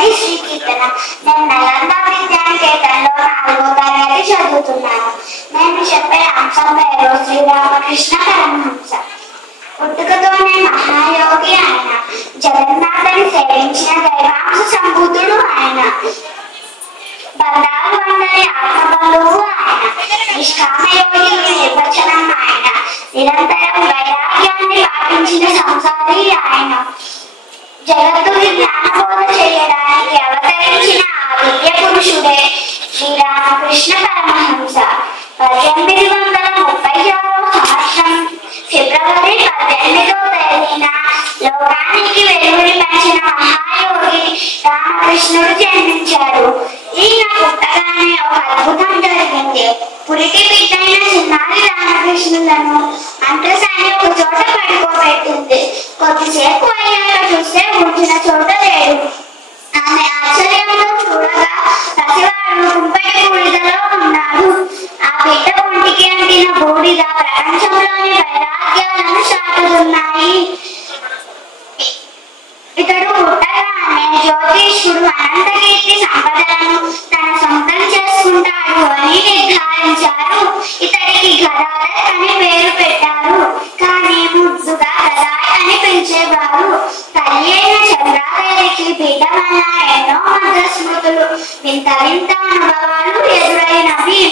పేరు శ్రీ కీర్తన. నేను నలంద విద్యానికేతన్లో 4వ తరగతి చదువుతున్నాను. నేను చెప్పే అంశం పేరు శ్రీరామకృష్ణ పరమహంస. పుట్టుకతోనే మహాయోగి ఆయన, జగన్నాథుని సేవించిన దైవాంశ సంభూతుడు ఆయన, బంధాలు అందరి ఆత్మబంధువు ఆయన, నిష్కామయోగి నిర్వచనం ఆయన, నిరంతరం వైరాగ్యాన్ని పాటించిన సంసారి ఆయన, జగత్తుకి జ్ఞానబోధ చేయడానికి అవతరించిన ఆ దివ్య పురుషుడే శ్రీరామకృష్ణ పరమహంస. 1836వ సంవత్సరం ఫిబ్రవరి 18వ తేదీన లోకానికి వెలుగుని పంచిన మహాయోగి రామకృష్ణుడు జన్మించాడు. ఈయన పుట్టగానే ఒక అద్భుతం జరిగింది. పురిటి బిడ్డైన చిన్నారి రామకృష్ణులను మంత్రసాని ఒక చోట పడుకోబెట్టింది. కొద్దిసేపు అయ్యాక చూస్తే ఉంచిన చోట లేడు. ఆమె ఆశ్చర్యంతో చూడగా పసివాడు కుంపటి బూడిదలో ఉన్నాడు. ఆ బిడ్డ ఒంటికి అంటిన బూడిద ప్రపంచంలోని వైరాగ్యాలను చాటుతున్నాయి. ఇతడు పుట్టగానే జ్యోతిష్కుడు అనంతకీర్తి సంపదలను తన సొంతం చేసుకుంటాడు అని నిర్ధారించారు. ఇతడికి గదాధర్ అని పేరు పెట్టారు. కానీ ముద్దుగా గదాయ్ అని పిలిచేవారు. తల్లి అయిన చంద్రాదేవికి బిడ్డ వల్ల ఎన్నో మంత్రస్మృతులు, వింత వింత అనుభవాలు ఎదురైనవి.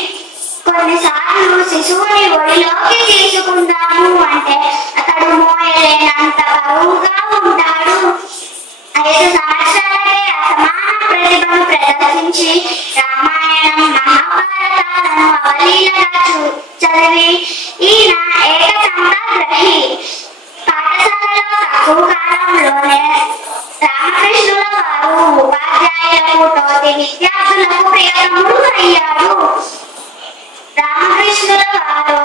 కొన్నిసార్లు శిశువుని ఒడిలోకి తీసుకుందాము అంటే అతడు మోయలేనంత బరువుగా ఉంటాడు. 5 సంవత్సరాలకే అసమాన ప్రతిభను ప్రదర్శించి రామాయణం, మహాభారతాలను అవలీలగా చదివి ఈయన ఏకసంతాగ్రహి. పాఠశాలలో తక్కువ కాలంలోనే రామకృష్ణుల వారు ఉపాధ్యాయులకు, తోటి విద్యార్థులకు ప్రియతముడు అయ్యాడు. రామకృష్ణుల వారు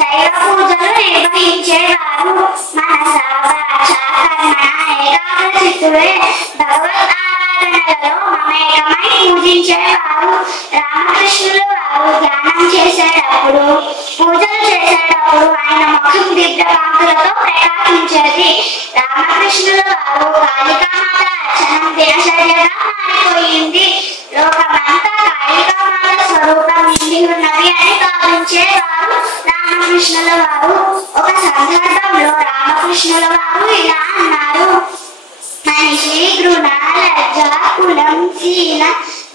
దైవ పూజలు నిర్వహించేవారు. మనస, వాచ, కర్మణ ఏకాగ్రచిత్తులే భగవద్ ఆరాధనలలో మమేకమై పూజించేవారు. రామకృష్ణుల వారు ధ్యానం చేసేటప్పుడు, పూజలు చేసేటప్పుడు ఆయన ముఖం దివ్యకాంతులతో ప్రకాశించేది. రామకృష్ణుల వారు కాళికామాత అర్చనం దినచర్యగా మారిపోయింది. లోకమంతా కాళికామాత స్వరూపం నిండి ఉన్నది అని భావించేవారు రామకృష్ణుల వారు. ఒక సందర్భంలో రామకృష్ణుల వారు ఇలా అన్నారు: మనిషి గృణ, లజ్జ, కులం, శీల,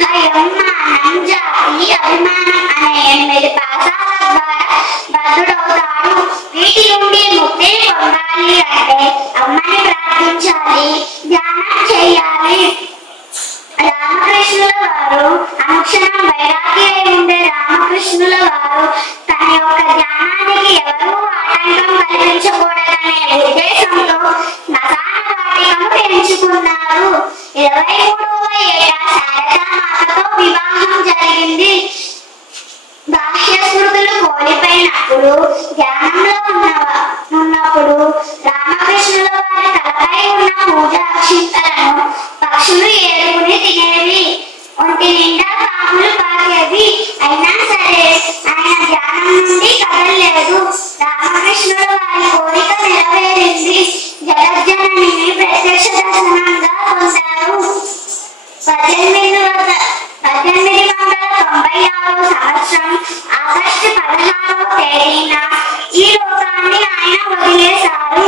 భయం, మానం, జాతి, అభిమానం అనే 8 పాశాల ద్వారా బద్ధుడవుతాడు. వీటి నుండి ముక్తిని పొందాలి అంటే అమ్మని ప్రార్థించాలి, ధ్యానం చేయాలి. రామకృష్ణుల వారు అనుక్షణం వైరాగి అయి ఉండే రామకృష్ణుల వారు తన యొక్క ధ్యానానికి ఎవరూ ఆటంకం కల్పించకూడదనే ఉద్దేశంతో శ్మశాన వాటికను పెంచుకున్నారు. 23వ ఏట శారదామాతతో వివాహం జరిగింది. బాహ్య స్మృతులు కోల్పోయినప్పుడు, ధ్యానంలో ఉన్నప్పుడు రామకృష్ణుల వారి తలపై ఉన్న పూజా అక్షింతలను పక్షులు ఏరుకుని తినేవి. ఒంటి నిండా పాములు పాకేవి. అయినా సరే ఆయన ధ్యానం నుండి కదలలేదు. రామకృష్ణుల వారి కోరిక నెరవేరింది. జగజ్జననిని ప్రత్యక్ష దర్శనంగా పొందారు. 1896 సంవత్సరం ఆగస్టు 16వ తేదీన ఈ లోకాన్ని ఆయన వదిలేశారు.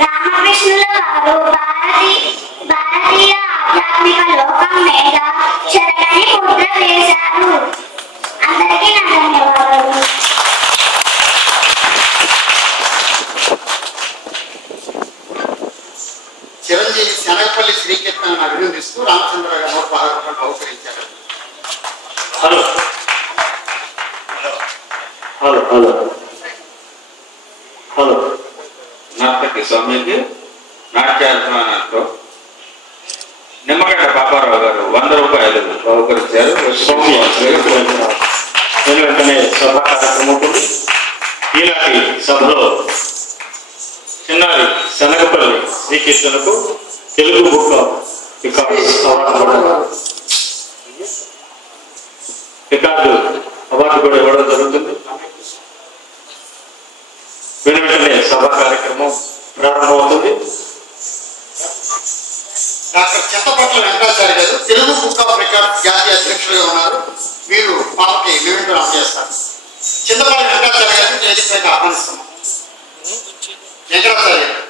రామకృష్ణుల వారు భారతీయ ఆధ్యాత్మిక లోకం మీద చెరగని ముద్ర వేశారు. అందరికీ నా ధన్యవాదాలు. చిరంజీవి శనగపల్లి శ్రీకీర్తనను అభినందిస్తూ రామచంద్ర గారు 116 రూపాయలు బహుకరించారు. హలో హలో హలో హలో నర్తకి స్వామికి నాట్యాధ్వానంతో నిమ్మగడ్డ పాపారావు గారు 100 రూపాయలు బహుకరించారు. వెంటనే సభా కార్యక్రమం ఉంటుంది. ఈనాటి సభలో చిన్నారి శనగపల్లి శ్రీకృష్ణులకు తెలుగు బుక్ రికార్డు అవార్డు కూడా ఇవ్వడం జరుగుతుంది. వెంటనే సభా కార్యక్రమం ప్రారంభమవుతుంది. డాక్టర్ చెత్తపట్ల వెంకటాచార్య గారు వేదికను అందజేస్తారు. చింతపల్లి వెంకటాచార్య గారిని వేదిక పైకి ఆహ్వానిస్తున్నాం. వెంకటాచార్య గారు